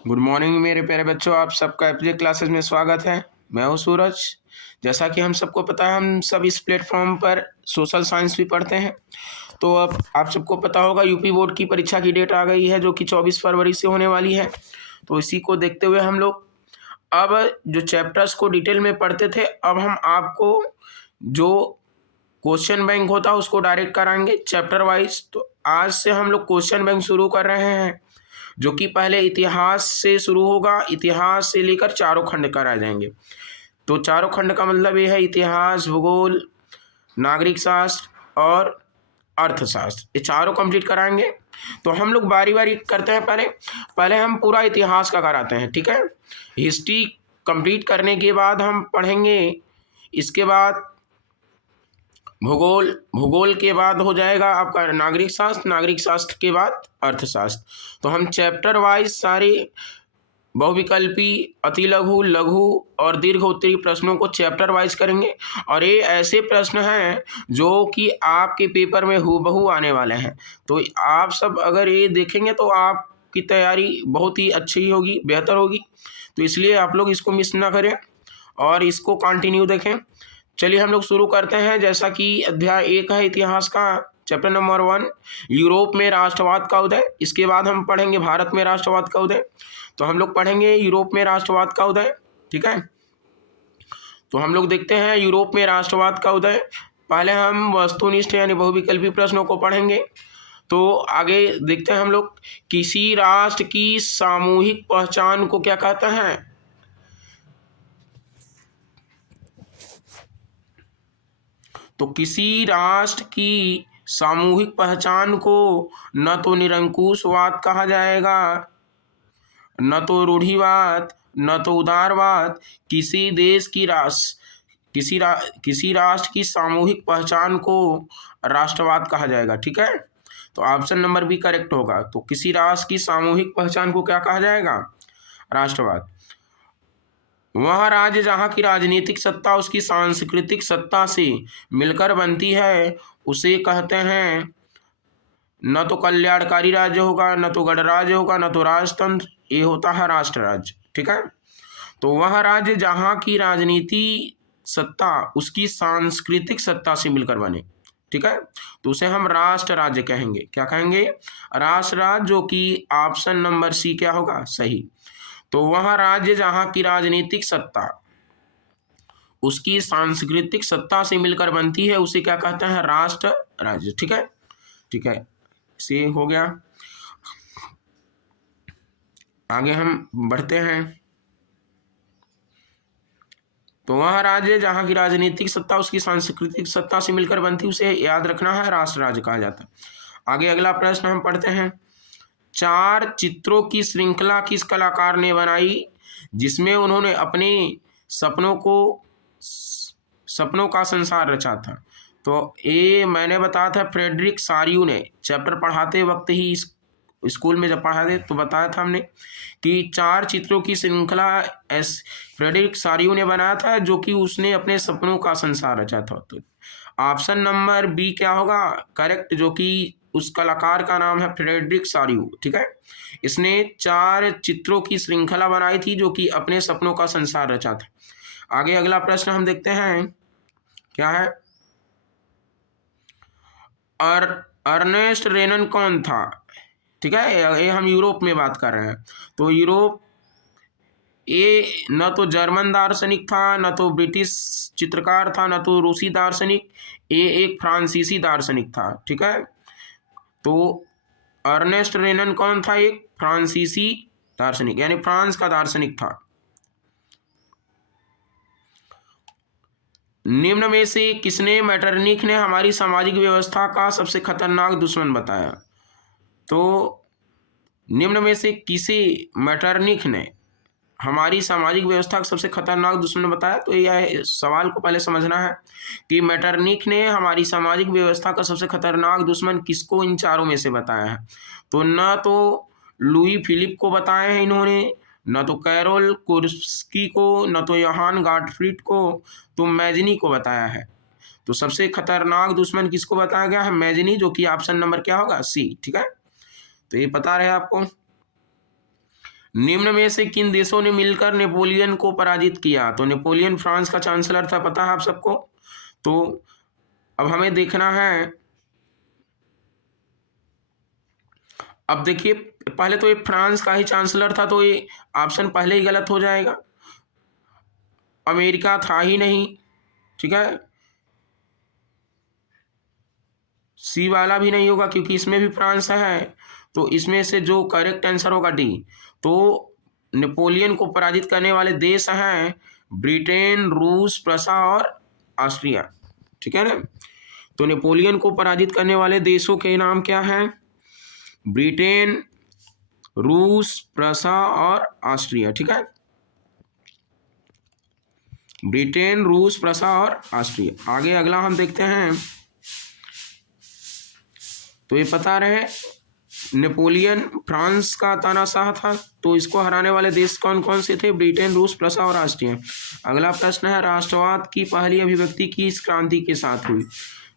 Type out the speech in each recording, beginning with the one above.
Good morning मेरे प्यारे बच्चों, आप सबका एपजे क्लासेस में स्वागत है। मैं हूँ सूरज। जैसा कि हम सबको पता है, हम सब इस प्लेटफॉर्म पर सोशल साइंस भी पढ़ते हैं। तो अब आप सबको पता होगा, यूपी बोर्ड की परीक्षा की डेट आ गई है जो कि 24 फरवरी से होने वाली है। तो इसी को देखते हुए हम लोग अब जो चैप्टर्स को डिटेल में पढ़ते थे, अब हम आपको जो क्वेश्चन बैंक होता है उसको डायरेक्ट कराएंगे चैप्टर वाइज। तो आज से हम लोग क्वेश्चन बैंक शुरू कर रहे हैं, जो कि पहले इतिहास से शुरू होगा। इतिहास से लेकर चारों खंड कराए जाएंगे। तो चारों खंड का मतलब ये है इतिहास, भूगोल, नागरिक शास्त्र और अर्थशास्त्र, ये चारों कंप्लीट कराएंगे। तो हम लोग बारी बारी करते हैं। पहले पहले हम पूरा इतिहास का कराते हैं, ठीक है। हिस्ट्री कंप्लीट करने के बाद हम पढ़ेंगे, इसके बाद भूगोल, भूगोल के बाद हो जाएगा आपका नागरिक शास्त्र, नागरिक शास्त्र के बाद अर्थशास्त्र। तो हम चैप्टर वाइज सारे बहुविकल्पी, अति लघु, लघु और दीर्घ उत्तरीय प्रश्नों को चैप्टर वाइज करेंगे। और ये ऐसे प्रश्न हैं जो कि आपके पेपर में हूबहू आने वाले हैं। तो आप सब अगर ये देखेंगे तो आपकी तैयारी बहुत ही अच्छी होगी, बेहतर होगी। तो इसलिए आप लोग इसको मिस ना करें और इसको कंटिन्यू देखें। चलिए हम लोग शुरू करते हैं। जैसा कि अध्याय 1 है इतिहास का, चैप्टर नंबर 1, यूरोप में राष्ट्रवाद का उदय। इसके बाद हम पढ़ेंगे भारत में राष्ट्रवाद का उदय। तो हम लोग पढ़ेंगे यूरोप में राष्ट्रवाद का उदय, ठीक है। तो हम लोग देखते हैं यूरोप में राष्ट्रवाद का उदय। पहले हम वस्तुनिष्ठ यानी बहुविकल्पी प्रश्नों को पढ़ेंगे। तो आगे देखते हैं हम लोग, किसी राष्ट्र की सामूहिक पहचान को क्या कहते हैं? तो किसी राष्ट्र की सामूहिक पहचान को न तो निरंकुशवाद कहा जाएगा, न तो रूढ़िवाद, न तो उदारवाद। किसी देश की किसी राष्ट्र की सामूहिक पहचान को राष्ट्रवाद कहा जाएगा, ठीक है। तो ऑप्शन नंबर बी करेक्ट होगा। तो किसी राष्ट्र की सामूहिक पहचान को क्या कहा जाएगा? राष्ट्रवाद। वह राज्य जहाँ की राजनीतिक सत्ता उसकी सांस्कृतिक सत्ता से मिलकर बनती है उसे कहते हैं, न तो कल्याणकारी राज्य होगा, न तो गणराज्य होगा, न तो राजतंत्र, ये होता है राष्ट्र राज्य, ठीक है। तो वह राज्य जहाँ की राजनीति सत्ता उसकी सांस्कृतिक सत्ता से मिलकर बने, ठीक है, तो उसे हम राष्ट्र राज्य कहेंगे। क्या कहेंगे? राष्ट्र राज्य, जो कि ऑप्शन नंबर सी क्या होगा? सही। तो वह राज्य जहाँ की राजनीतिक सत्ता उसकी सांस्कृतिक सत्ता से मिलकर बनती है उसे क्या कहते हैं? राष्ट्र राज्य, ठीक है, ठीक है। से हो गया। आगे हम बढ़ते हैं। तो वह राज्य जहाँ की राजनीतिक सत्ता उसकी सांस्कृतिक सत्ता से मिलकर बनती, उसे याद रखना है, राष्ट्र राज्य कहा जाता है। आगे अगला प्रश्न हम पढ़ते हैं। 4 चित्रों की श्रृंखला किस कलाकार ने बनाई जिसमें उन्होंने अपने सपनों को सपनों का संसार रचा था? तो ये मैंने बताया था, फ्रेडरिक सारियू ने। चैप्टर पढ़ाते वक्त ही स्कूल में जब पढ़ाते तो बताया था हमने कि 4 चित्रों की श्रृंखला एस फ्रेडरिक सारियू ने बनाया था, जो कि उसने अपने सपनों का संसार रचा था। तो ऑप्शन नंबर बी क्या होगा? करेक्ट, जो कि उस कलाकार का नाम है फ्रेडरिक सारियू, ठीक है। इसने 4 चित्रों की श्रृंखला बनाई थी जो कि अपने सपनों का संसार रचा था। आगे अगला प्रश्न हम देखते हैं, क्या है? अर्नेस्ट रेनन कौन था? ठीक है, ये हम यूरोप में बात कर रहे हैं। तो यूरोप, ये न तो जर्मन दार्शनिक था, न तो ब्रिटिश चित्रकार था, न तो रूसी दार्शनिक, ये एक फ्रांसीसी दार्शनिक था, ठीक है। तो अर्नेस्ट रेनन कौन था? एक फ्रांसीसी दार्शनिक, यानी फ्रांस का दार्शनिक था। निम्न में से किसने मेटरनिख ने हमारी सामाजिक व्यवस्था का सबसे खतरनाक दुश्मन बताया? तो निम्न में से किसे मेटरनिख ने हमारी सामाजिक व्यवस्था का सबसे खतरनाक दुश्मन बताया? तो यह सवाल को पहले समझना है कि मेटरनिख ने हमारी सामाजिक व्यवस्था का सबसे खतरनाक दुश्मन किसको इन चारों में से बताया है? तो न तो लुई फिलिप को बताए हैं इन्होंने, न तो कैरोल कुर्स्की को, न तो योहान गॉटफ्रीड को, तो मैजनी को बताया है। तो सबसे खतरनाक दुश्मन किसको बताया गया है? मैजनी, जो कि ऑप्शन नंबर क्या होगा? सी, ठीक है। तो ये पता रहे आपको। निम्न में से किन देशों ने मिलकर नेपोलियन को पराजित किया? तो नेपोलियन फ्रांस का चांसलर था, पता है आप सबको। तो अब हमें देखना है, अब देखिए पहले तो ये फ्रांस का ही चांसलर था, तो ये ऑप्शन पहले ही गलत हो जाएगा। अमेरिका था ही नहीं, ठीक है। सी वाला भी नहीं होगा क्योंकि इसमें भी फ्रांस है। तो इसमें से जो करेक्ट आंसर होगा डी। तो नेपोलियन को पराजित करने वाले देश हैं ब्रिटेन, रूस, प्रसा और ऑस्ट्रिया, ठीक है ना। तो नेपोलियन को पराजित करने वाले देशों के नाम क्या हैं? ब्रिटेन, रूस, प्रसा और ऑस्ट्रिया, ठीक है। ब्रिटेन, रूस, प्रसा और ऑस्ट्रिया। आगे अगला हम देखते हैं। तो ये पता रहे नेपोलियन फ्रांस का तानाशाह था, तो इसको हराने वाले देश कौन कौन से थे? ब्रिटेन, रूस, प्रसा और ऑस्ट्रिया। अगला प्रश्न है, राष्ट्रवाद की पहली अभिव्यक्ति किस क्रांति के साथ हुई?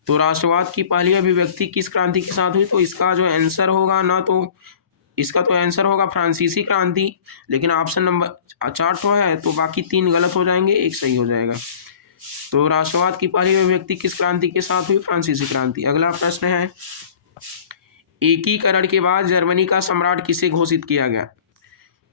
तो राष्ट्रवाद की पहली अभिव्यक्ति किस क्रांति के साथ हुई? तो इसका जो आंसर होगा ना, तो इसका तो आंसर होगा फ्रांसीसी क्रांति, लेकिन ऑप्शन नंबर 4 तो है, तो बाकी 3 गलत हो जाएंगे, 1 सही हो जाएगा। तो राष्ट्रवाद की पहली अभिव्यक्ति किस क्रांति के साथ हुई? फ्रांसीसी क्रांति। अगला प्रश्न है, एकीकरण के बाद जर्मनी का सम्राट किसे घोषित किया गया?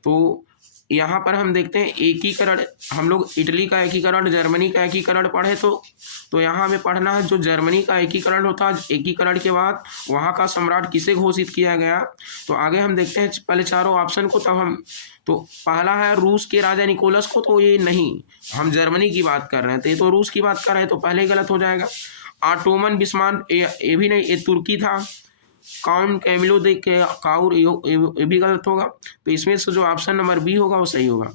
तो यहाँ पर हम देखते हैं एकीकरण, हम लोग इटली का एकीकरण, जर्मनी का एकीकरण पढ़े, तो यहाँ हमें पढ़ना है जो जर्मनी का एकीकरण होता है, एकीकरण के बाद वहाँ का सम्राट किसे घोषित किया गया। तो आगे हम देखते हैं पहले चारों ऑप्शन को, तब हम, तो पहला है रूस के राजा निकोलस को, तो ये नहीं, हम जर्मनी की बात कर रहे हैं, तो ये तो रूस की बात कर रहे हैं, तो पहले ही गलत हो जाएगा। ऑटोमन बिस्मान, ये भी नहीं, ये तुर्की था। काउंट कैमिलो दे के काउर, ये भी गलत होगा। तो इसमें से जो ऑप्शन नंबर बी होगा वो सही होगा।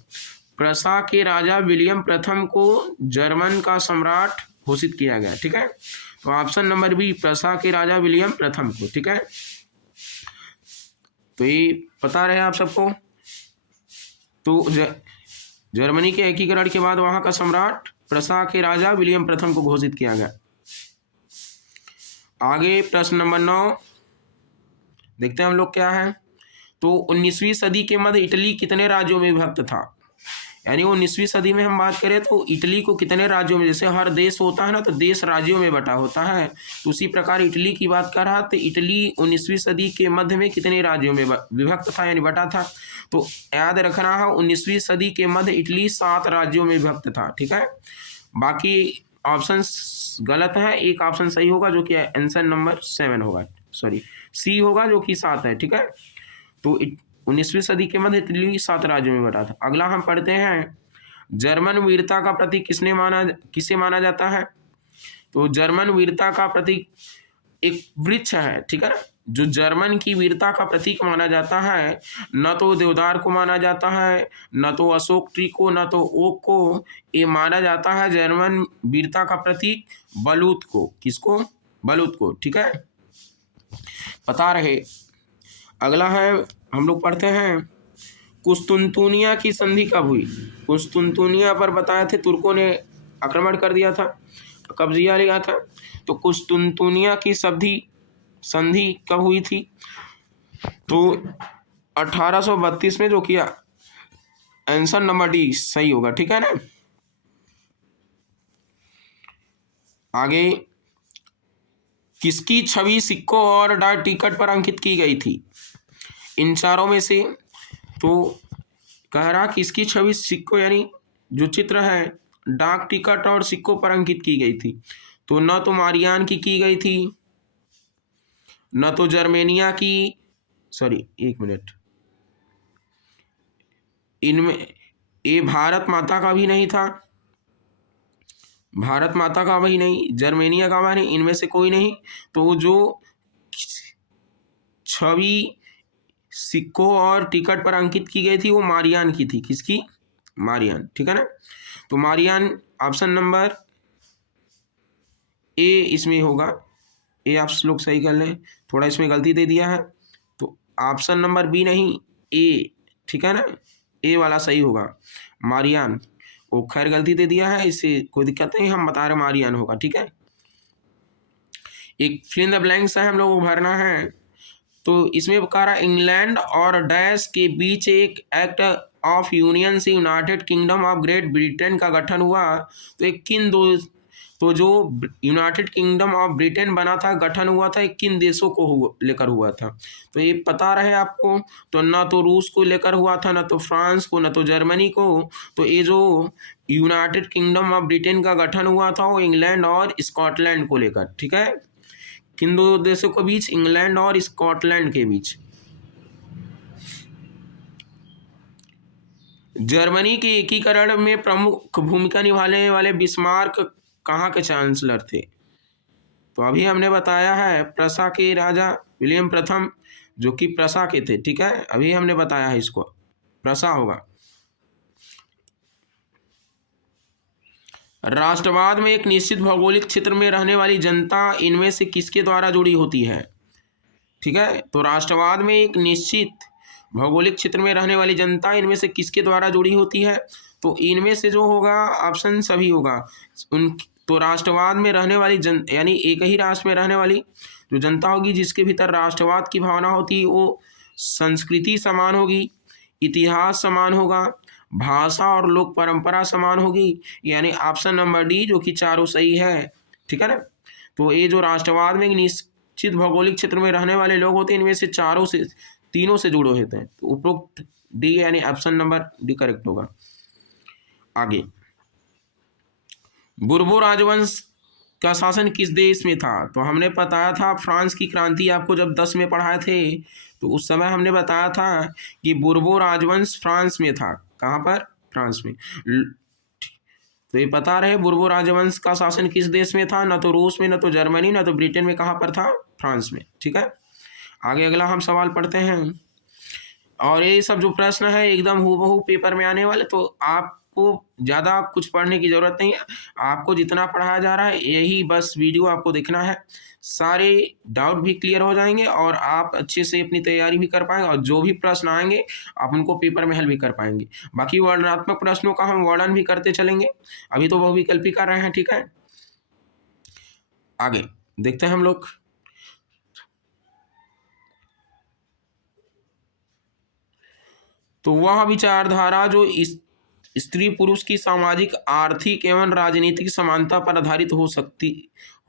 प्रसा के राजा विलियम प्रथम को जर्मन का सम्राट घोषित किया गया, ठीक है। तो ऑप्शन नंबर बी, प्रसा के राजा विलियम प्रथम को, ठीक है। तो ये पता रहे आप सबको। तो जर्मनी के एकीकरण के बाद वहां का सम्राट प्रसा के राजा विलियम प्रथम को घोषित किया गया। आगे प्रश्न नंबर 9 देखते हैं हम लोग क्या है। तो 19वीं सदी के मध्य इटली कितने राज्यों में विभक्त था? यानी 19वीं सदी में हम बात करें तो इटली को कितने राज्यों में, जैसे हर देश होता है ना, तो देश राज्यों में बटा होता है, तो उसी प्रकार इटली की बात कर रहा, तो इटली 19वीं सदी के मध्य में कितने राज्यों में विभक्त था, यानी बटा था। तो याद रखना है 19वीं सदी के मध्य इटली 7 राज्यों में विभक्त था, ठीक है। बाकी ऑप्शन गलत है, एक ऑप्शन सही होगा जो कि आंसर नंबर 7 होगा, सॉरी सी होगा जो कि 7 है, ठीक है। तो 19वीं सदी के मध्य इटली 7 राज्यों में बटा था। अगला हम पढ़ते हैं, जर्मन वीरता का प्रतीक किसे माना जाता है? तो जर्मन वीरता का प्रतीक एक वृक्ष है, ठीक है ना। जो जर्मन की वीरता का प्रतीक माना जाता है, न तो देवदार को माना जाता है, न तो अशोक ट्री को, न तो ओक को, ये माना जाता है जर्मन वीरता का प्रतीक बलूत को। किसको? बलूत को, ठीक है, पता रहे। अगला है, हम लोग पढ़ते हैं, कुस्तुनतुनिया की संधि कब हुई? कुस्तुनतुनिया पर बताए थे तुर्कों ने आक्रमण कर दिया था, कब्जिया लिया था। तो कुस्तुनतुनिया की संधि कब हुई थी? तो 1832 में, जो किया आंसर नंबर डी सही होगा, ठीक है ना। आगे, किसकी छवि सिक्कों और डाक टिकट पर अंकित की गई थी? इन चारों में से तो कह रहा किसकी छवि सिक्कों, यानी जो चित्र है डाक टिकट और सिक्कों पर अंकित की गई थी? तो न तो मारियान की गई थी, न तो जर्मेनिया की, सॉरी एक मिनट, इनमें ये भारत माता का भी नहीं था, भारत माता का भी नहीं, जर्मेनिया का भी नहीं, इनमें से कोई नहीं। तो जो छवि सिक्कों और टिकट पर अंकित की गई थी वो मारियान की थी। किसकी? मारियान, ठीक है ना। तो मारियान ऑप्शन नंबर ए इसमें होगा, ए आप लोग सही कर लें, थोड़ा इसमें गलती दे दिया है, तो ऑप्शन नंबर बी नहीं ए, ठीक है ना, ए वाला सही होगा, मारियान। वो खैर गलती दे दिया है, इससे कोई दिक्कत नहीं, हम बता रहे मारियान होगा, ठीक है। एक फिल इन द ब्लैंक्स है हम लोग को भरना है। तो इसमें कह रहा इंग्लैंड और डैश के बीच एक एक्ट ऑफ यूनियन से United kingdom of great Britain का गठन हुआ। तो एक किन दो तो जो यूनाइटेड किंगडम ऑफ ब्रिटेन बना था, गठन हुआ था, एक किन देशों को लेकर हुआ था, तो ये पता रहे आपको। तो ना तो रूस को लेकर हुआ था, ना तो फ्रांस को, ना तो जर्मनी को। तो ये जो यूनाइटेड किंगडम ऑफ ब्रिटेन का गठन हुआ था वो इंग्लैंड और स्कॉटलैंड को लेकर, ठीक है। किन दो देशों के बीच? इंग्लैंड और स्कॉटलैंड के बीच। जर्मनी के एकीकरण में प्रमुख भूमिका निभाने वाले बिस्मार्क कहाँ के चांसलर थे? तो अभी हमने बताया है प्रसा के राजा विलियम प्रथम, जो कि प्रसा के थे, ठीक है। अभी हमने बताया है इसको, प्रसा होगा। राष्ट्रवाद में एक निश्चित भौगोलिक क्षेत्र में रहने वाली जनता इनमें से किसके द्वारा जुड़ी होती है? ठीक है, तो राष्ट्रवाद में एक निश्चित भौगोलिक क्षेत्र में रहने वाली जनता इनमें से किसके द्वारा जुड़ी होती है? तो इनमें से जो होगा ऑप्शन सभी होगा उन। तो राष्ट्रवाद में रहने वाली यानी एक ही राष्ट्र में रहने वाली जो जनता होगी, जिसके भीतर राष्ट्रवाद की भावना होती है, वो संस्कृति समान होगी, इतिहास समान होगा, भाषा और लोक परंपरा समान होगी, यानी ऑप्शन नंबर डी, जो कि चारों सही है, ठीक है ना। तो ये जो राष्ट्रवाद में निश्चित भौगोलिक क्षेत्र में रहने वाले लोग होते हैं, इनमें से चारों से तीनों से जुड़े होते हैं। तो उपरोक्त डी यानी ऑप्शन नंबर डी करेक्ट होगा। आगे, बुर्बो राजवंश का शासन किस देश में था? तो हमने बताया था फ्रांस की क्रांति आपको जब 10 में पढ़ाए थे, तो उस समय हमने बताया था कि बुर्बो राजवंश फ्रांस में था। कहाँ पर? फ्रांस में। तो ये पता रहे बुर्बो राजवंश का शासन किस देश में था? ना तो रूस में, ना तो जर्मनी, ना तो ब्रिटेन में। कहाँ पर था? फ्रांस में, ठीक है। आगे अगला हम सवाल पढ़ते हैं, और ये सब जो प्रश्न है एकदम हूबहू पेपर में आने वाले, तो आपको ज़्यादा कुछ पढ़ने की ज़रूरत नहीं है। आपको जितना पढ़ाया जा रहा है यही बस वीडियो आपको देखना है, सारे डाउट भी क्लियर हो जाएंगे और आप अच्छे से अपनी तैयारी भी कर पाएंगे, और जो भी प्रश्न आएंगे आप उनको पेपर में हल भी कर पाएंगे। बाकी वर्णनात्मक प्रश्नों का हम वर्णन भी करते चलेंगे, अभी तो बहुविकल्पी कर रहे हैं, ठीक है। आगे देखते हैं हम लोग। तो वह विचारधारा जो इस स्त्री पुरुष की सामाजिक, आर्थिक एवं राजनीतिक समानता पर आधारित हो सकती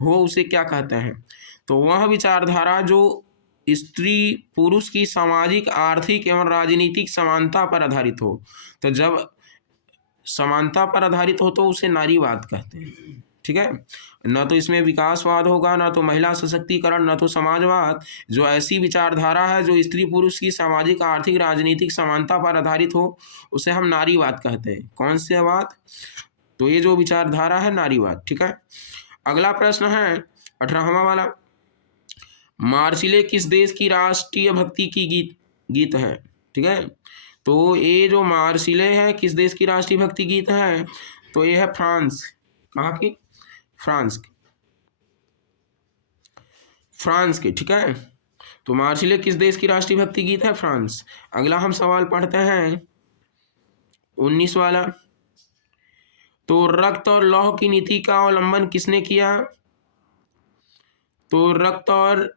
हो, उसे क्या कहते हैं? तो वह विचारधारा जो स्त्री पुरुष की सामाजिक, आर्थिक एवं राजनीतिक समानता पर आधारित हो, तो जब समानता पर आधारित हो तो उसे नारीवाद कहते हैं, ठीक है। न तो इसमें विकासवाद होगा, ना तो महिला सशक्तिकरण, न तो समाजवाद। जो ऐसी विचारधारा है जो स्त्री पुरुष की सामाजिक, आर्थिक, राजनीतिक समानता पर आधारित हो, उसे हम नारीवाद कहते हैं। कौन से वाद? तो ये जो विचारधारा है नारीवाद, ठीक है। अगला प्रश्न है 18वां वाला, मार्सिले किस देश की राष्ट्रीय भक्ति की गीत है? ठीक है, तो ये जो मार्सिले है किस देश की राष्ट्रीय भक्ति गीत है? तो ये है फ्रांस। कहाँ की? फ्रांस की, फ्रांस की, ठीक है। तो मार्सिले किस देश की राष्ट्रीय भक्ति गीत है? फ्रांस। अगला हम सवाल पढ़ते हैं 19 वाला, तो रक्त और लौह की नीति का अवलंबन किसने किया? तो रक्त और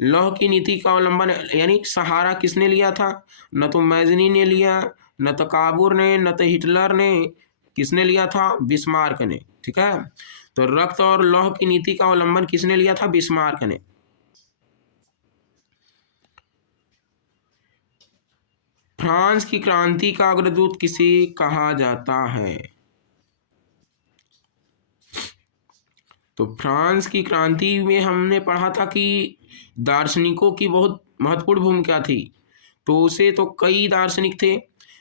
लौह की नीति का अवलंबन यानी सहारा किसने लिया था? न तो मैजनी ने लिया, न तो काबूर ने, न तो हिटलर ने। किसने लिया था? बिस्मार्क ने, ठीक है। तो रक्त और लौह की नीति का अवलंबन किसने लिया था? बिस्मार्क ने। फ्रांस की क्रांति का अग्रदूत किसे कहा जाता है? तो फ्रांस की क्रांति में हमने पढ़ा था कि दार्शनिकों की बहुत महत्वपूर्ण भूमिका थी। तो उसे तो कई दार्शनिक थे,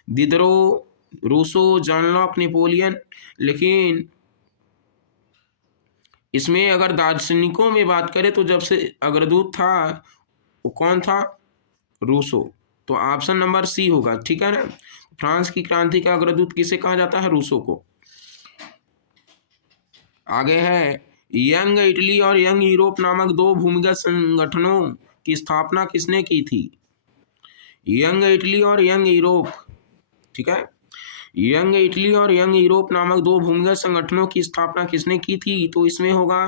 दिदरो, रूसो, जॉन लॉक, नेपोलियन। लेकिन इसमें अगर दार्शनिकों में बात करें तो जब से अग्रदूत था वो कौन था? रूसो। तो ऑप्शन नंबर सी होगा, ठीक है ना। फ्रांस की क्रांति का अग्रदूत किसे कहा जाता है? रूसो को। आगे है, यंग इटली और यंग यूरोप नामक दो भूमिगत संगठनों की स्थापना किसने की थी? यंग इटली और यंग यूरोप, ठीक है। यंग इटली और यंग यूरोप नामक दो भूमिगत संगठनों की स्थापना किसने की थी? तो इसमें होगा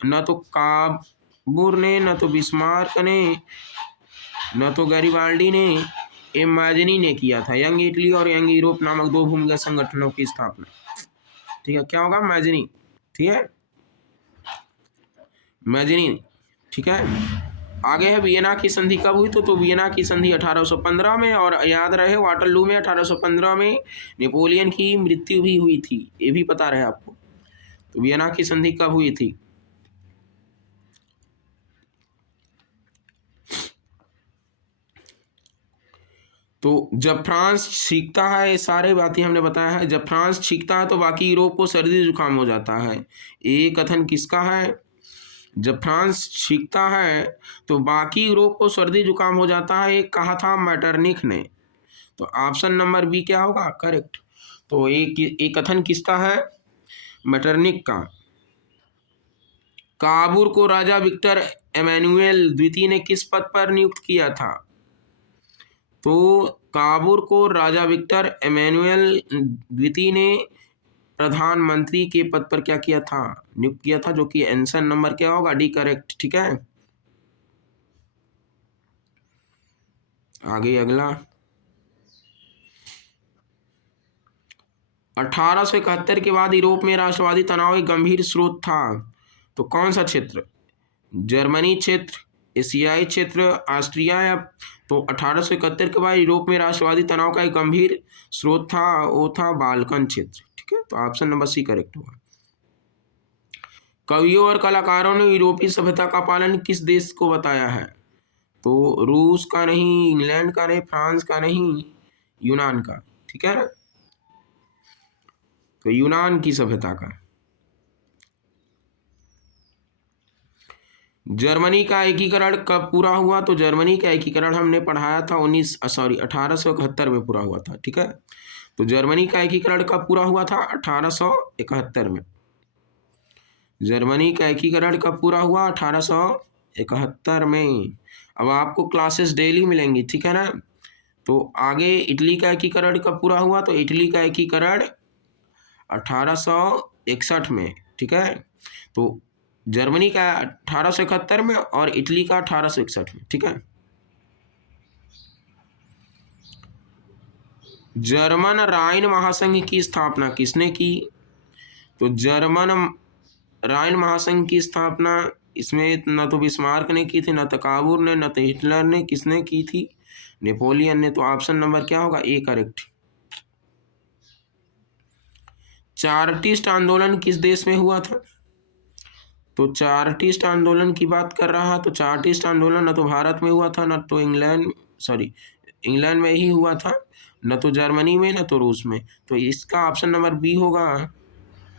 न तो काबूर ने, न तो बिस्मार्क ने, न तो गैरिबाल्डी ने, इमैजिनी ने किया था। यंग इटली और यंग यूरोप नामक दो भूमिगत संगठनों की स्थापना। ठीक है, क्या होगा? मैजिनी। ठीक है, मैजिनी। ठीक है, आगे है वियना की संधि कब हुई? तो वियना की संधि 1815 में, और याद रहे वाटरलू में 1815 में नेपोलियन की मृत्यु भी हुई थी, ये भी पता रहे आपको। तो वियना की संधि कब हुई थी? तो जब फ्रांस छींकता है, ये सारे बातें हमने बताया है, जब फ्रांस छींकता है तो बाकी यूरोप को सर्दी जुकाम हो जाता है। ये कथन किसका है? जब फ्रांस छींकता है तो बाकी यूरोप को सर्दी जुकाम हो जाता है, एक कहा था मैटरनिख ने। तो ऑप्शन नंबर बी क्या होगा? करेक्ट। तो एक कथन किसका है? मैटरनिख का। काबुल को राजा विक्टर एमेनुएल द्वितीय ने किस पद पर नियुक्त किया था? तो काबुल को राजा विक्टर एमेनुएल द्वितीय ने प्रधानमंत्री के पद पर क्या किया था? नियुक्त किया था, जो कि आंसर नंबर क्या होगा? D correct. ठीक है, आगे अगला 1871 के बाद यूरोप में राष्ट्रवादी तनाव एक गंभीर स्रोत था। तो कौन सा क्षेत्र? जर्मनी क्षेत्र, एशियाई क्षेत्र, ऑस्ट्रिया या? तो 1871 के बाद यूरोप में राष्ट्रवादी तनाव का एक गंभीर स्रोत था, वो था बाल्कन क्षेत्र। ठीक है, तो ऑप्शन नंबर सी करेक्ट होगा। कवियों और कलाकारों ने यूरोपीय सभ्यता का पालन किस देश को बताया है? तो रूस का नहीं, इंग्लैंड का नहीं, फ्रांस का नहीं, यूनान का। ठीक है ना, तो यूनान की सभ्यता का। जर्मनी का एकीकरण कब पूरा हुआ? तो जर्मनी का एकीकरण हमने पढ़ाया था 1871 में पूरा हुआ था। ठीक है, तो जर्मनी का एकीकरण कब पूरा हुआ था? 1871 में। जर्मनी का एकीकरण कब पूरा हुआ? 1871 में। अब आपको क्लासेस डेली मिलेंगी, ठीक है ना। तो आगे इटली का एकीकरण कब पूरा हुआ? तो इटली का एकीकरण 1861 में। ठीक है, तो जर्मनी का 1871 में और इटली का 1861 में। ठीक है, जर्मन राइन महासंघ की स्थापना किसने की? तो जर्मन राइन महासंघ की स्थापना इसमें न तो बिस्मार्क ने की थी, न तो काबूल ने, न तो हिटलर ने। किसने की थी? नेपोलियन ने। तो ऑप्शन नंबर क्या होगा? A correct. चार्टिस्ट आंदोलन किस देश में हुआ था? तो चार्टिस्ट आंदोलन की बात कर रहा, तो चार्टिस्ट आंदोलन न तो भारत में हुआ था, न तो इंग्लैंड में ही हुआ था, न तो जर्मनी में, न तो रूस में। तो इसका ऑप्शन नंबर बी होगा,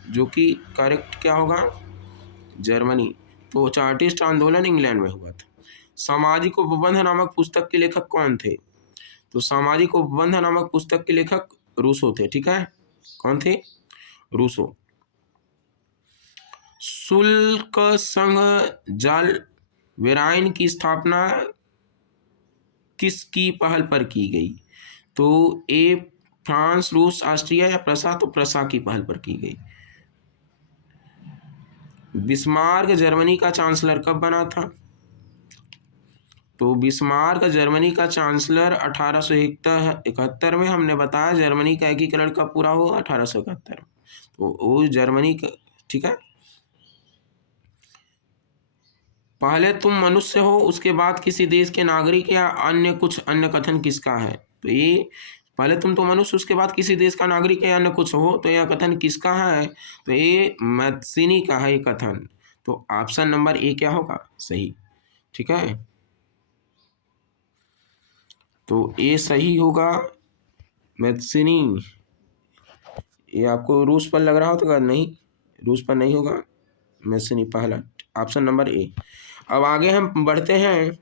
जो कि करेक्ट क्या होगा? जर्मनी। तो चार्टिस्ट आंदोलन इंग्लैंड में हुआ था। सामाजिक उपबंध नामक पुस्तक के लेखक कौन थे? तो सामाजिक उपबंध नामक पुस्तक के लेखक रूसो थे। ठीक है, कौन थे? रूसो। शुल्क संघ जाल वेराइन की स्थापना किसकी पहल पर की गई? तो ए फ्रांस, रूस, ऑस्ट्रिया या प्रसा? तो प्रसा की पहल पर की गई। बिस्मार्क जर्मनी का चांसलर कब बना था? तो बिस्मार्क जर्मनी का चांसलर 1871 में। हमने बताया जर्मनी का एकीकरण कब पूरा हुआ? 1871 में। तो वो जर्मनी का। ठीक है, पहले तुम मनुष्य हो, उसके बाद किसी देश के नागरिक, या अन्य कुछ अन्य कथन किसका है? तो ये पहले तुम तो मनुष्य, उसके बाद किसी देश का नागरिक या अन्य कुछ हो, तो यह कथन किसका है? तो ये मैत्सिनी का है ये कथन। तो ऑप्शन नंबर ए क्या होगा? सही। ठीक है, तो ए सही होगा, मैत्सिनी। ये आपको रूस पर लग रहा हो तो नहीं, रूस पर नहीं होगा, मैत्सिनी पहला। Option number A. अब आगे हम बढ़ते हैं।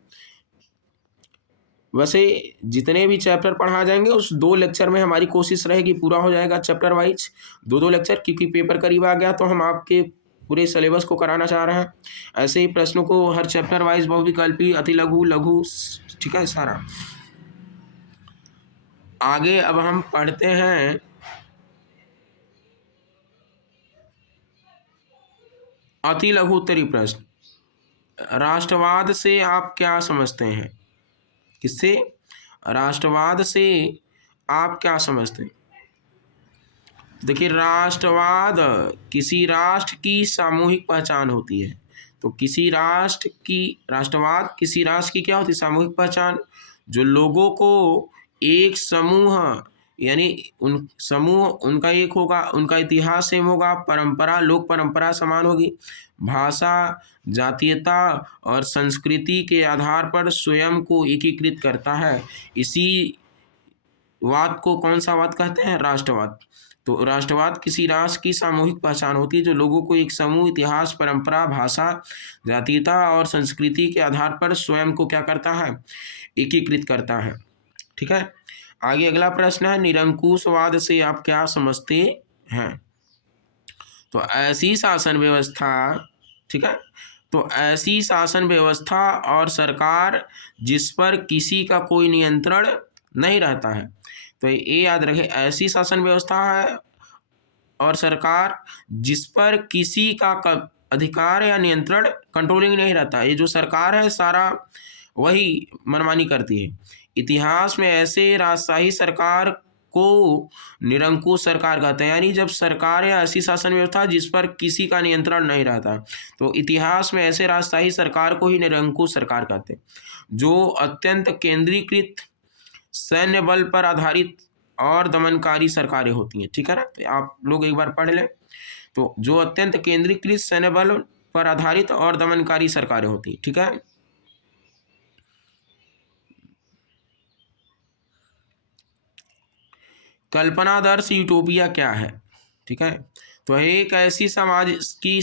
वैसे जितने भी चैप्टर पढ़ा जाएंगे उस 2 लेक्चर में हमारी कोशिश रहेगी पूरा हो जाएगा चैप्टर वाइज, 2 लेक्चर, क्योंकि पेपर करीब आ गया तो हम आपके पूरे सिलेबस को कराना चाह रहे हैं। ऐसे ही प्रश्नों को हर चैप्टर वाइज बहुविकल्पी, अति लघु, लघु, ठीक है, सारा। आगे अब हम पढ़ते हैं अति लघु उत्तरी प्रश्न। राष्ट्रवाद से आप क्या समझते हैं? किससे? राष्ट्रवाद से आप क्या समझते हैं? देखिए, राष्ट्रवाद किसी राष्ट्र की सामूहिक पहचान होती है। तो राष्ट्रवाद किसी राष्ट्र की क्या होती है? सामूहिक पहचान, जो लोगों को एक समूह, यानी उन समूह उनका एक होगा, उनका इतिहास सेम होगा, परंपरा लोक परंपरा समान होगी, भाषा, जातीयता और संस्कृति के आधार पर स्वयं को एकीकृत करता है। इसी वाद को कौन सा वाद कहते हैं? राष्ट्रवाद। तो राष्ट्रवाद किसी राष्ट्र की सामूहिक पहचान होती है, जो लोगों को एक समूह, इतिहास, परंपरा, भाषा, जातीयता और संस्कृति के आधार पर स्वयं को क्या करता है? एकीकृत करता है। ठीक है। आगे अगला प्रश्न है, निरंकुशवाद से आप क्या समझते हैं? तो ऐसी शासन व्यवस्था, ठीक है, तो ऐसी शासन व्यवस्था और सरकार जिस पर किसी का कोई नियंत्रण नहीं रहता है। तो ये याद रखें, ऐसी शासन व्यवस्था है और सरकार जिस पर किसी का अधिकार या नियंत्रण, कंट्रोलिंग नहीं रहता। ये जो सरकार है सारा वही मनमानी करती है। इतिहास में ऐसे राजशाही सरकार को निरंकुश सरकार कहते हैं, यानी जब सरकार या ऐसी शासन व्यवस्था जिस पर किसी का नियंत्रण नहीं रहता, तो इतिहास में ऐसे राजशाही सरकार को ही निरंकुश सरकार कहते हैं। जो अत्यंत केंद्रीकृत सैन्य बल पर आधारित और दमनकारी सरकारें होती हैं। ठीक है ना, तो आप लोग एक बार पढ़ लें। तो जो अत्यंत केंद्रीकृत सैन्य बल पर आधारित और दमनकारी सरकारें होती हैं। ठीक है। कल्पनादर्श यूटोपिया क्या है? ठीक है, तो एक ऐसी समाज की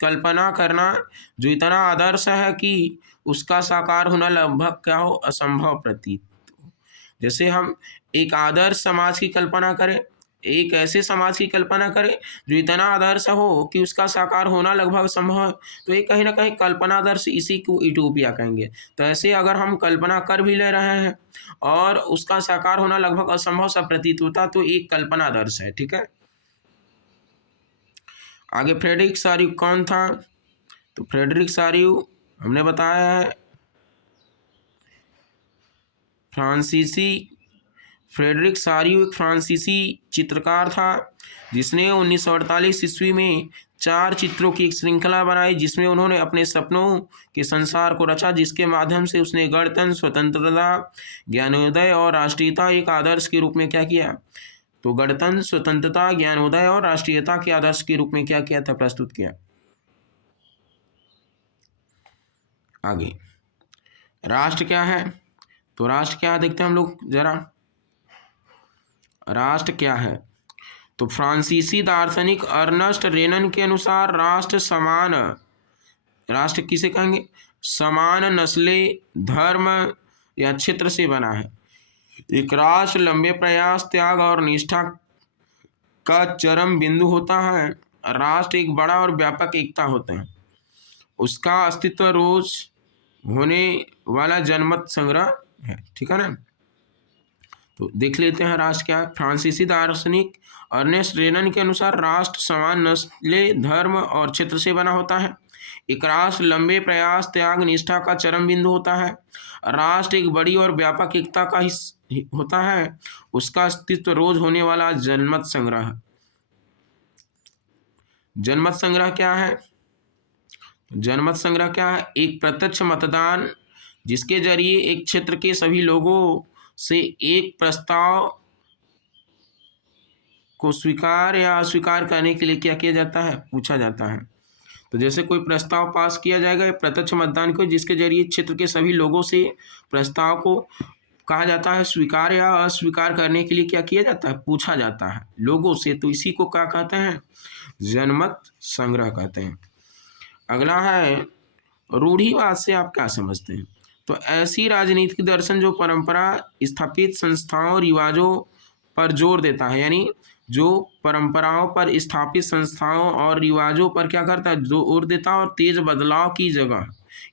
कल्पना करना जो इतना आदर्श है कि उसका साकार होना लगभग क्या हो? असंभव प्रतीत। जैसे हम एक आदर्श समाज की कल्पना करें, एक ऐसे समाज की कल्पना करें जो इतना आदर्श हो कि उसका साकार होना लगभग संभव है, तो ये कहीं ना कहीं कल्पनादर्श, इसी को यूटोपिया कहेंगे। तो ऐसे अगर हम कल्पना कर भी ले रहे हैं और उसका साकार होना लगभग असंभव सा प्रतीत होता, तो एक कल्पनादर्श है। ठीक है। आगे फ्रेडरिक सारिउ कौन था? तो फ्रेडरिक सारिउ हमने बताया है फ्रांसीसी, फ्रेडरिक सारिउ एक फ्रांसीसी चित्रकार था जिसने 1948 ईस्वी में 4 चित्रों की एक श्रृंखला बनाई, जिसमें उन्होंने अपने सपनों के संसार को रचा, जिसके माध्यम से उसने गणतंत्र, स्वतंत्रता, ज्ञानोदय और राष्ट्रीयता एक आदर्श के रूप में क्या किया? तो गणतंत्र, स्वतंत्रता, ज्ञानोदय और राष्ट्रीयता के आदर्श के रूप में क्या किया था? प्रस्तुत किया। आगे राष्ट्र क्या है? तो राष्ट्र क्या देखते हैं हम लोग जरा। राष्ट्र क्या है? तो फ्रांसीसी दार्शनिक अर्नस्ट रेनन के अनुसार राष्ट्र किसे कहेंगे? समान नस्लें, धर्म या क्षेत्र से बना है। एक राष्ट्र लंबे प्रयास, त्याग और निष्ठा का चरम बिंदु होता है। राष्ट्र एक बड़ा और व्यापक एकता होता है। उसका अस्तित्व रोज होने वाला जनमत संग्रह है। ठीक है ना। तो देख लेते हैं राष्ट्र क्या है। फ्रांसीसी दार्शनिक अर्नेस्ट रेनन के अनुसार राष्ट्र समान नस्लें, धर्म और क्षेत्र से बना होता है। एक राष्ट्र लंबे प्रयास, त्याग, निष्ठा का चरम बिंदु होता है। राष्ट्र एक बड़ी और व्यापक एकता का होता है। उसका अस्तित्व रोज होने वाला जनमत संग्रह। जनमत संग्रह क्या है? जनमत संग्रह क्या है? एक प्रत्यक्ष मतदान जिसके जरिए एक क्षेत्र के सभी लोगों से एक प्रस्ताव को स्वीकार या अस्वीकार करने के लिए क्या किया जाता है? पूछा जाता है। तो जैसे कोई प्रस्ताव पास किया जाएगा प्रत्यक्ष मतदान को, जिसके जरिए क्षेत्र के सभी लोगों से प्रस्ताव को कहा जाता है स्वीकार या अस्वीकार करने के लिए क्या किया जाता है? पूछा जाता है लोगों से। तो इसी को क्या कहते हैं? जनमत संग्रह कहते हैं। अगला है रूढ़िवाद से आप क्या समझते हैं? तो ऐसी राजनीतिक दर्शन जो परंपरा स्थापित संस्थाओं, रिवाजों पर जोर देता है, यानी जो परंपराओं पर स्थापित संस्थाओं और रिवाजों पर क्या करता है? जोर देता है। और तेज बदलाव की जगह,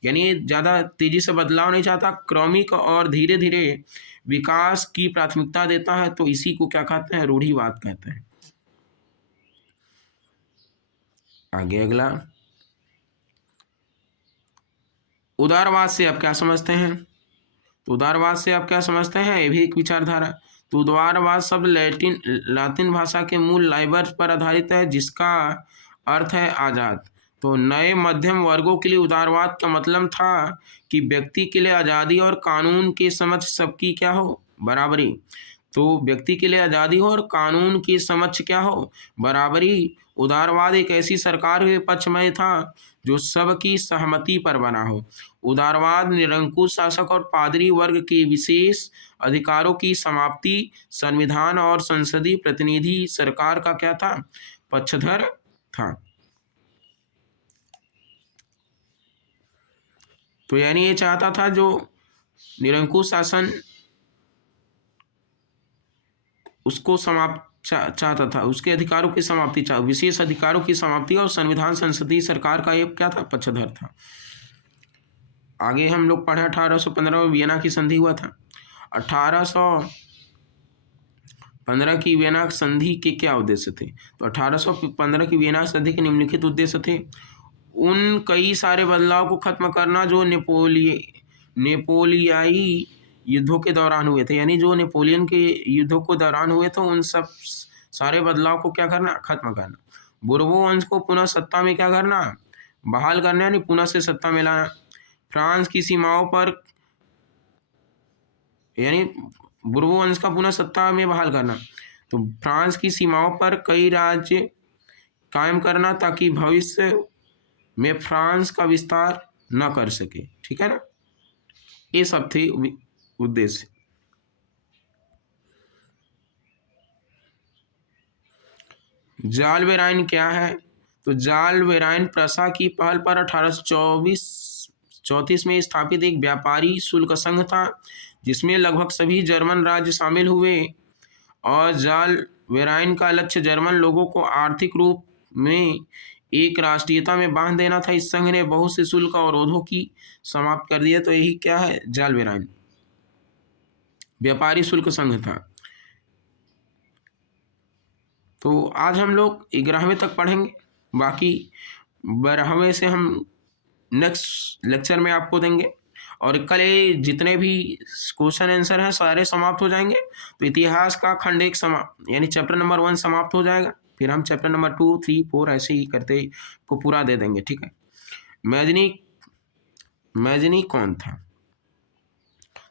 यानी ज़्यादा तेजी से बदलाव नहीं चाहता, क्रमिक और धीरे धीरे विकास की प्राथमिकता देता है। तो इसी को क्या कहते हैं? रूढ़िवाद कहते हैं। आगे अगला उदारवाद से आप क्या समझते हैं? तो उदारवाद से आप क्या समझते हैं, ये भी एक विचारधारा। तो उदारवाद शब्द लातिन भाषा के मूल लाइबर पर आधारित है, जिसका अर्थ है आज़ाद। तो नए मध्यम वर्गों के लिए उदारवाद का मतलब था कि व्यक्ति के लिए आज़ादी और कानून के समक्ष सबकी क्या हो, बराबरी। तो व्यक्ति के लिए आज़ादी हो और कानून के समक्ष क्या हो, बराबरी। उदारवाद एक ऐसी सरकार के पक्ष में था जो सबकी सहमति पर बना हो। उदारवाद निरंकुश शासक और पादरी वर्ग के विशेष अधिकारों की समाप्ति, संविधान और संसदीय प्रतिनिधि सरकार का क्या था, पक्षधर था। तो यानी ये चाहता था जो निरंकुश शासन उसको समाप्त चाहता था, उसके अधिकारों की समाप्ति विशेष अधिकारों की समाप्ति, और संविधान संसदीय सरकार का ये क्या था, पक्षधर था। आगे हम लोग पढ़े 1815 में वियना की संधि हुआ था। 1815 की वियना संधि के क्या उद्देश्य थे, तो 1815 की वियना संधि के निम्नलिखित उद्देश्य थे। उन कई सारे बदलाव को खत्म करना जो नेपोलियाई युद्धों के दौरान हुए थे, यानी जो नेपोलियन के युद्धों को दौरान हुए थे, उन सब सारे बदलाव को क्या करना, खत्म करना। बुर्बो वंश को पुनः सत्ता में क्या करना, बहाल करना, यानी पुनः से सत्ता में लाना। फ्रांस की सीमाओं पर, यानी बुर्बो वंश का पुनः सत्ता में बहाल करना। तो फ्रांस की सीमाओं पर कई राज्य कायम करना ताकि भविष्य में फ्रांस का विस्तार न कर सके, ठीक है ना। ये सब थे उद्देश्य। जाल वेराइन क्या है, तो जाल वेराइन प्रशा की पहल पर 1834 में स्थापित एक व्यापारी शुल्क संघ था, जिसमें लगभग सभी जर्मन राज्य शामिल हुए, और जाल वेराइन का लक्ष्य जर्मन लोगों को आर्थिक रूप में एक राष्ट्रीयता में बांध देना था। इस संघ ने बहुत से शुल्क अवरोधों की समाप्त कर दिया। तो यही क्या है, जाल वेराइन व्यापारी शुल्क संघ था। तो आज हम लोग 11वें तक पढ़ेंगे, बाकी 12वें से हम नेक्स्ट लेक्चर में आपको देंगे, और कल जितने भी क्वेश्चन आंसर हैं सारे समाप्त हो जाएंगे। तो इतिहास का खंड 1 समाप्त, यानी चैप्टर नंबर 1 समाप्त हो जाएगा। फिर हम चैप्टर नंबर 2, 3, 4 ऐसे ही करते को पूरा दे देंगे, ठीक है। मैजनी कौन था,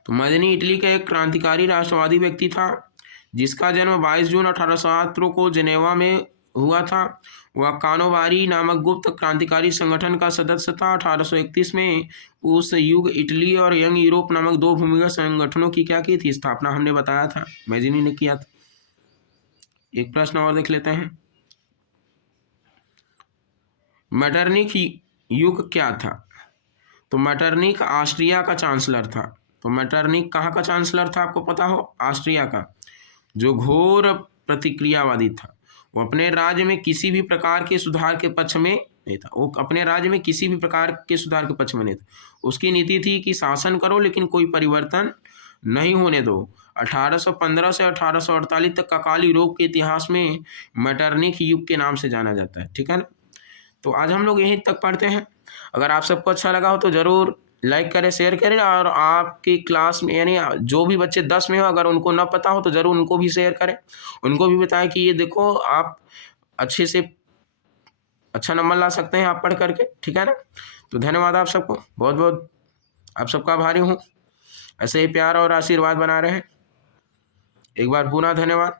तो मैजनी इटली का एक क्रांतिकारी राष्ट्रवादी व्यक्ति था, जिसका जन्म 22 जून 1817 को जेनेवा में हुआ था। वह कानोबारी नामक गुप्त क्रांतिकारी संगठन का सदस्य था। 1831 में उस युग इटली और यंग यूरोप नामक 2 भूमिगत संगठनों की क्या की थी, स्थापना हमने बताया था, मैजनी ने किया था। एक प्रश्न और देख लेते हैं। मेटरनिख युग क्या था, तो मेटरनिख ऑस्ट्रिया का चांसलर था। तो मेटरनिख कहाँ का चांसलर था, आपको पता हो, ऑस्ट्रिया का, जो घोर प्रतिक्रियावादी था। वो अपने राज्य में किसी भी प्रकार के सुधार के पक्ष में नहीं था। वो अपने राज्य में किसी भी प्रकार के सुधार के पक्ष में नहीं था। उसकी नीति थी कि शासन करो लेकिन कोई परिवर्तन नहीं होने दो। 1815 से 1848 तक का काल यूरोप के इतिहास में मेटरनिख युग के नाम से जाना जाता है, ठीक है ना। तो आज हम लोग यहीं तक पढ़ते हैं। अगर आप सबको अच्छा लगा हो तो ज़रूर लाइक करें, शेयर करें, और आपकी क्लास में यानी जो भी बच्चे 10 में हो अगर उनको ना पता हो तो ज़रूर उनको भी शेयर करें, उनको भी बताएं कि ये देखो आप अच्छे से अच्छा नंबर ला सकते हैं आप पढ़ करके, ठीक है ना। तो धन्यवाद आप सबको, बहुत बहुत आप सबका आभारी हूँ। ऐसे ही प्यार और आशीर्वाद बना रहे। एक बार पुनः धन्यवाद।